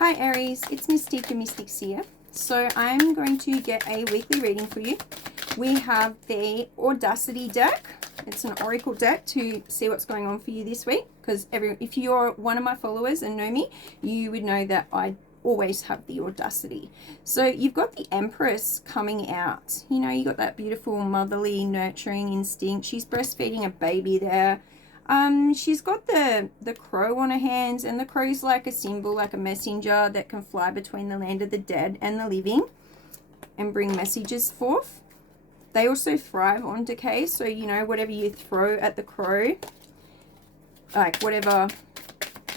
Hi Aries, it's Mystique and Mystics here. So I'm going to get a weekly reading for you. We have the Audacity deck. It's an oracle deck to see what's going on for you this week, because if you're one of my followers and know me, you would know that I always have the Audacity. So you've got the Empress coming out. You know, you got that beautiful motherly nurturing instinct. She's breastfeeding a baby there. She's got the crow on her hands, and the crow's like a symbol, like a messenger that can fly between the land of the dead and the living and bring messages forth. They also thrive on decay, so you know, whatever you throw at the crow, like whatever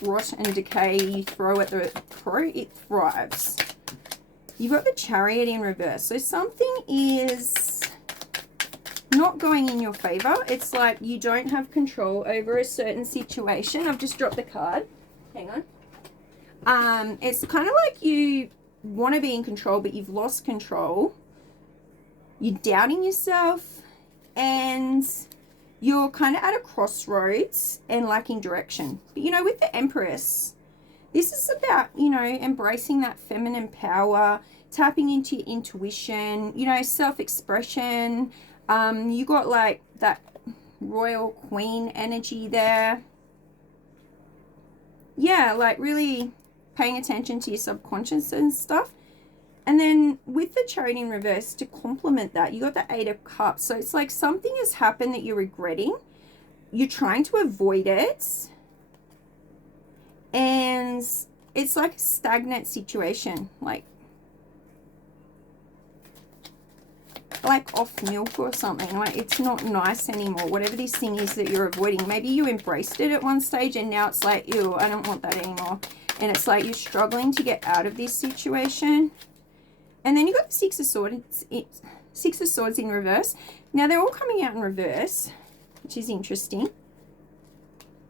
rot and decay you throw at the crow, it thrives. You've got the Chariot in reverse, so something is not going in your favor. It's like you don't have control over a certain situation. I've just dropped the card. Hang on. It's kind of like you want to be in control, but you've lost control. You're doubting yourself, and you're kind of at a crossroads and lacking direction. But you know, with the Empress, this is about, you know, embracing that feminine power, tapping into your intuition, you know, self-expression. You got like that royal queen energy there. Yeah, like really paying attention to your subconscious and stuff. And then with the Chariot in reverse, to complement that, you got the Eight of Cups. So it's like something has happened that you're regretting. You're trying to avoid it. And it's like a stagnant situation. Like off milk or something. Like it's not nice anymore. Whatever this thing is that you're avoiding. Maybe you embraced it at one stage and now it's like, ew, I don't want that anymore. And it's like you're struggling to get out of this situation. And then you got the Six of Swords in reverse. Now they're all coming out in reverse, which is interesting.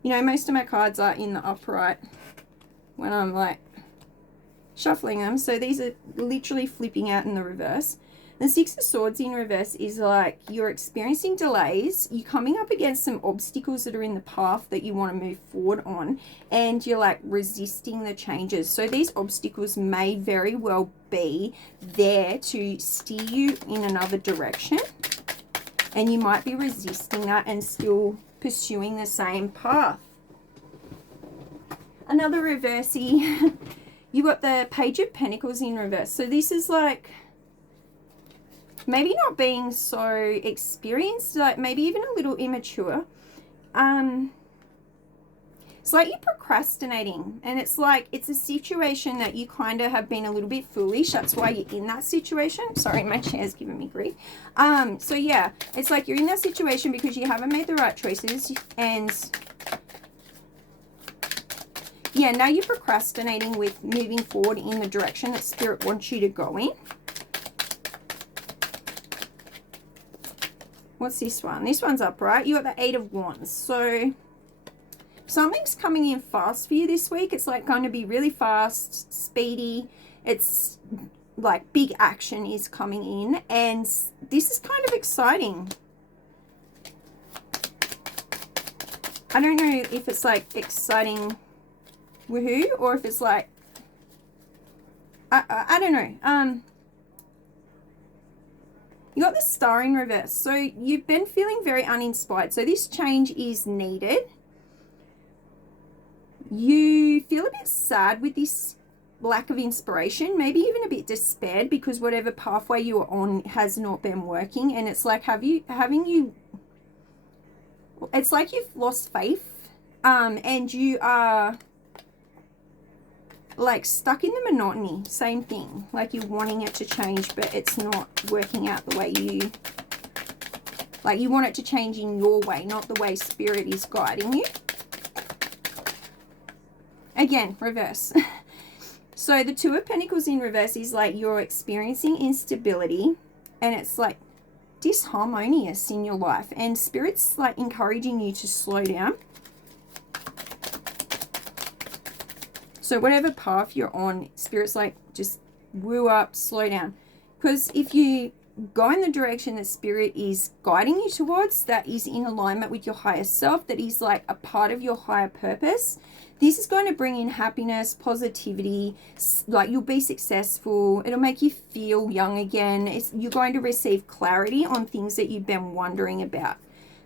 You know, most of my cards are in the upright when I'm like shuffling them. So these are literally flipping out in the reverse. The Six of Swords in reverse is like you're experiencing delays. You're coming up against some obstacles that are in the path that you want to move forward on, and you're like resisting the changes. So these obstacles may very well be there to steer you in another direction, and you might be resisting that and still pursuing the same path. Another reversey, you got the Page of Pentacles in reverse. So this is like maybe not being so experienced, like maybe even a little immature. It's like you're procrastinating, and it's like it's a situation that you kind of have been a little bit foolish. That's why you're in that situation. Sorry, my chair's giving me grief. So yeah, it's like you're in that situation because you haven't made the right choices, and yeah, now you're procrastinating with moving forward in the direction that Spirit wants you to go in. What's this one? This one's upright. You got the Eight of Wands. So something's coming in fast for you this week. It's like going to be really fast, speedy. It's like big action is coming in, and this is kind of exciting. I don't know if it's like exciting woohoo, or if it's like I don't know. You got the Star in reverse. So you've been feeling very uninspired. So this change is needed. You feel a bit sad with this lack of inspiration, maybe even a bit despaired because whatever pathway you are on has not been working. And it's like, it's like you've lost faith, and you are like stuck in the monotony, same thing, like you're wanting it to change, but it's not working out the way you want it to change in your way, not the way Spirit is guiding you. Again, reverse. So the Two of Pentacles in reverse is like you're experiencing instability, and it's like disharmonious in your life, and Spirit's like encouraging you to slow down. So whatever path you're on, Spirit's like, just woo up, slow down. Because if you go in the direction that Spirit is guiding you towards, that is in alignment with your higher self, that is like a part of your higher purpose, this is going to bring in happiness, positivity, like you'll be successful. It'll make you feel young again. You're going to receive clarity on things that you've been wondering about.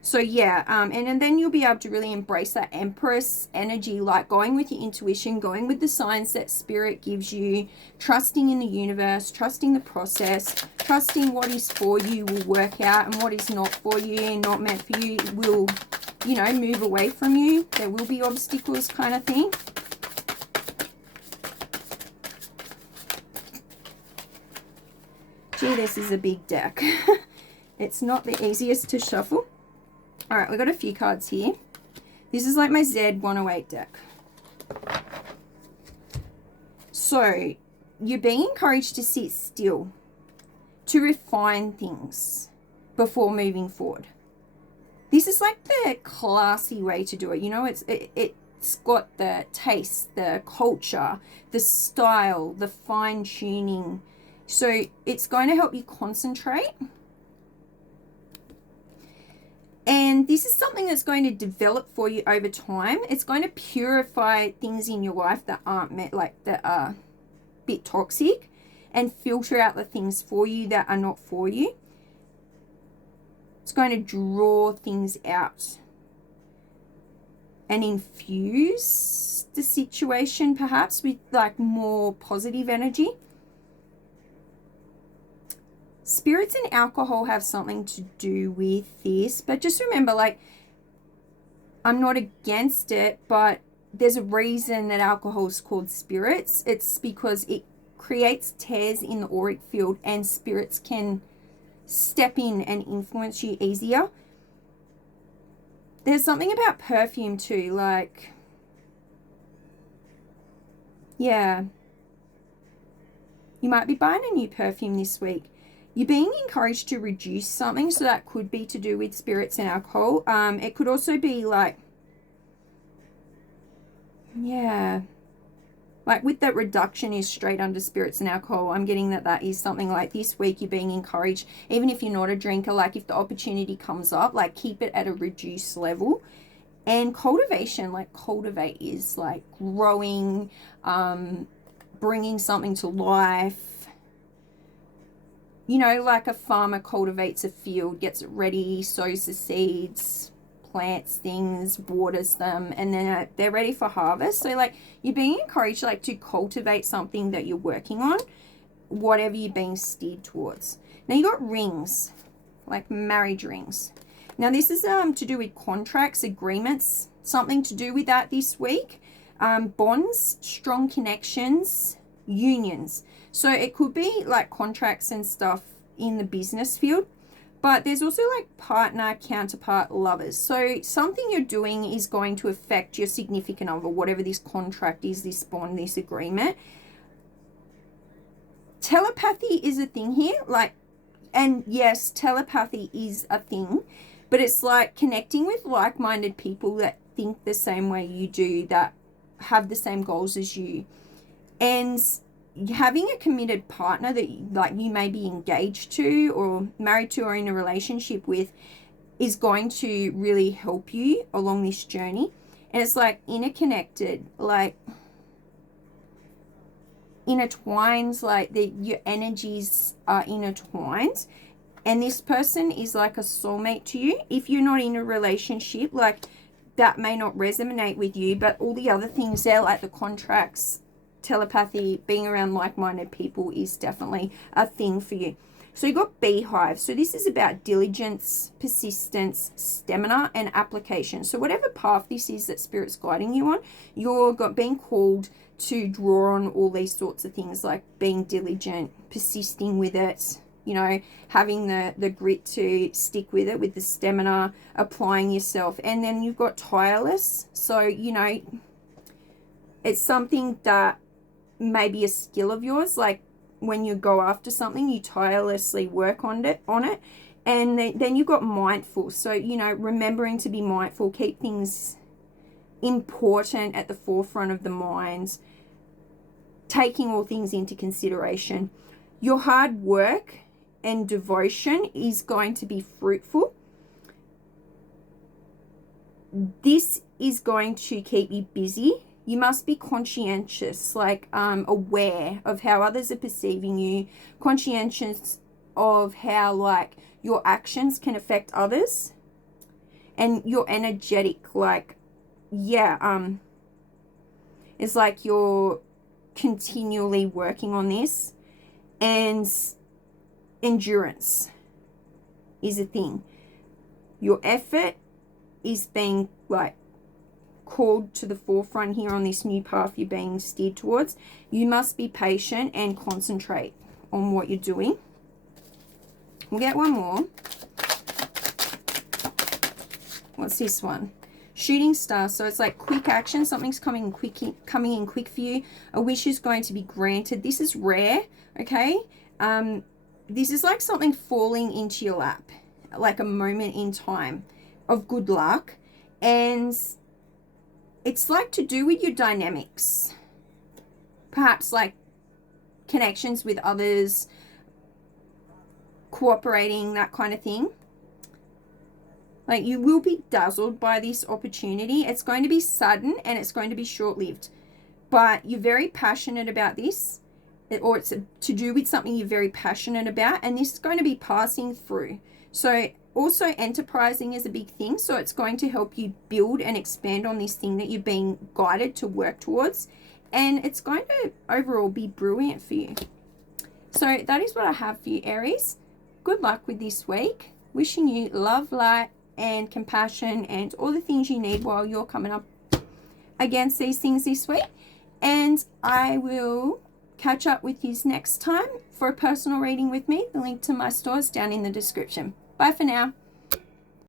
So yeah, and then you'll be able to really embrace that Empress energy, like going with your intuition, going with the signs that Spirit gives you, trusting in the universe, trusting the process, trusting what is for you will work out, and what is not for you and not meant for you will, you know, move away from you. There will be obstacles, kind of thing. Gee, this is a big deck. It's not the easiest to shuffle. All right, we've got a few cards here. This is like my Z108 deck. So you're being encouraged to sit still, to refine things before moving forward. This is like the classy way to do it. You know, it's got the taste, the culture, the style, the fine tuning. So it's going to help you concentrate. And this is something that's going to develop for you over time. It's going to purify things in your life that aren't met, like that are a bit toxic, and filter out the things for you that are not for you. It's going to draw things out and infuse the situation perhaps with like more positive energy. Spirits and alcohol have something to do with this, but just remember, like, I'm not against it, but there's a reason that alcohol is called spirits. It's because it creates tears in the auric field, and spirits can step in and influence you easier. There's something about perfume too, like, yeah, you might be buying a new perfume this week. You're being encouraged to reduce something, so that could be to do with spirits and alcohol. It could also be like, yeah, like with that reduction is straight under spirits and alcohol. I'm getting that is something like this week you're being encouraged, even if you're not a drinker, like if the opportunity comes up, like keep it at a reduced level. And cultivation, like cultivate is like growing, bringing something to life. You know, like a farmer cultivates a field, gets it ready, sows the seeds, plants things, waters them, and then they're ready for harvest. So like you're being encouraged like to cultivate something that you're working on, whatever you're being steered towards. Now you got rings, like marriage rings. Now this is to do with contracts, agreements, something to do with that this week. Bonds, strong connections, unions. So it could be like contracts and stuff in the business field, but there's also like partner, counterpart, lovers. So something you're doing is going to affect your significant other, whatever this contract is, this bond, this agreement. Telepathy is a thing here, like, and yes, telepathy is a thing, but it's like connecting with like-minded people that think the same way you do, that have the same goals as you. And having a committed partner that you may be engaged to or married to or in a relationship with is going to really help you along this journey. And it's like interconnected, like intertwined, like your energies are intertwined. And this person is like a soulmate to you. If you're not in a relationship, like that may not resonate with you, but all the other things there, like the contracts, telepathy, being around like-minded people is definitely a thing for you. So you got beehive. So this is about diligence, persistence, stamina, and application. So whatever path this is that Spirit's guiding you on, you're being called to draw on all these sorts of things, like being diligent, persisting with it, you know, having the grit to stick with it, with the stamina, applying yourself. And then you've got tireless. So, you know, it's something that may be a skill of yours, like when you go after something, you tirelessly work on it. And then you've got mindful. So, you know, remembering to be mindful, keep things important at the forefront of the mind, taking all things into consideration. Your hard work and devotion is going to be fruitful. This is going to keep you busy. You must be conscientious, like aware of how others are perceiving you, conscientious of how like your actions can affect others, and you're energetic, like, yeah, it's like you're continually working on this, and endurance is a thing. Your effort is being like called to the forefront here on this new path you're being steered towards. You must be patient and concentrate on what you're doing. We'll get one more. What's this one? Shooting star. So it's like quick action. Something's coming in quick for you. A wish is going to be granted. This is rare, okay? This is like something falling into your lap, like a moment in time of good luck. And it's like to do with your dynamics. Perhaps like connections with others, cooperating, that kind of thing. Like, you will be dazzled by this opportunity. It's going to be sudden and it's going to be short-lived. But you're very passionate about this, or it's to do with something you're very passionate about, and this is going to be passing through. So also enterprising is a big thing. So it's going to help you build and expand on this thing that you're being guided to work towards. And it's going to overall be brilliant for you. So that is what I have for you, Aries. Good luck with this week. Wishing you love, light, and compassion and all the things you need while you're coming up against these things this week. And I will catch up with you next time for a personal reading with me. The link to my store is down in the description. Bye for now.